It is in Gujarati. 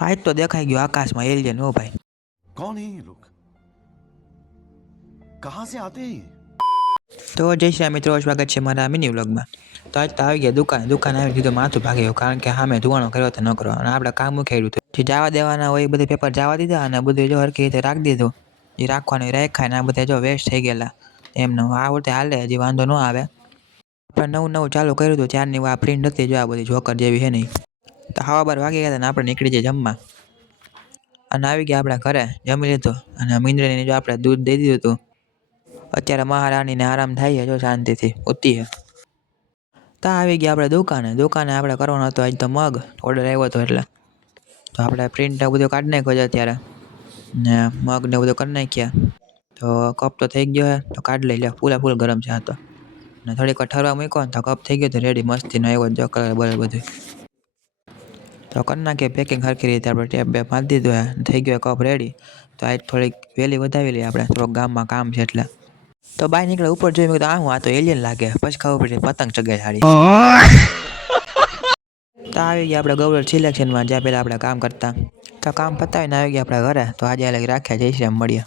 આજ તો દેખાઈ ગયો આકાશમાં એલિયન હો ભાઈ। कौन है ये लोग? कहां से आते हैं ये? તો જય શ્રી રામ મિત્રો, સ્વાગત છે મારા મિની વ્લોગમાં। તો આજ તો આવી ગયા દુકાને આવી દીધો માથું ભાગે ગયું, કારણ કે સામે ધુવાણો કર્યો તો ન કરો અને આપણે કામ મૂકેલું હતું જે જવા દેવાના હોય એ બધું પેપર જવા દીધા અને બધું જો હરખી રીતે રાખી દીધું। એ રાખવાનું રાખ્યા ને આ બધા જો વેસ્ટ થઈ ગયેલા એમને આ વખતે હાલે, હજી વાંધો ન આવે। પણ નવું ચાલુ કર્યું હતું ત્યારની આ પ્રિન્ટ હતી જો આ બધી જોકર જેવી છે નહીં। તો 12:30 વાગી ગયા હતા ને આપણે નીકળી જઈએ જમવા અને આવી ગયા આપણે ઘરે, જમી લીધું અને મીંદડીને જો આપણે દૂધ દઈ દીધું હતું। અત્યારે મહારાણીને આરામ થાય છે, જો શાંતિથી ઉતી છે। તો આવી ગયા આપણે દુકાને આપણે કરવાનો હતો આજ તો મગ ઓર્ડર આવ્યો હતો એટલે તો આપણે પ્રિન્ટ બધું કાઢી નાખ્યો છે અત્યારે ને મગ ને બધું કરી નાખ્યા। તો કપ તો થઈ ગયો છે, તો કાઢી લઈ લે, ફૂલ ગરમ છે આ તો। ને થોડીક વાર ઠરવા મૂક્યો ને તો કપ થઈ ગયો તો રેડી, મસ્તીનો આવ્યો જો કલર બલર બધું। તો કરી નાખીએ પેકિંગ સરખી રીતે, આપણે ટેપ બે મારી દીધું થઈ ગયો કપ રેડી। તો આજ થોડીક વહેલી વધાવી લઈએ આપણે, થોડોક ગામમાં કામ છે એટલે। તો બહાર નીકળે ઉપર જોઈ મેં કીધું આ તો એલિયન લાગે, પછી ખબર પડી પતંગ ચગે સાડી। તો આવી ગયા આપણે ગવર્નર સિલેક્શનમાં, જ્યાં પહેલાં આપણે કામ કરતા। તો કામ પતાવીને આવી ગયા આપણે ઘરે। તો આજે રાખ્યા જય શ્રી રામ, મળીએ।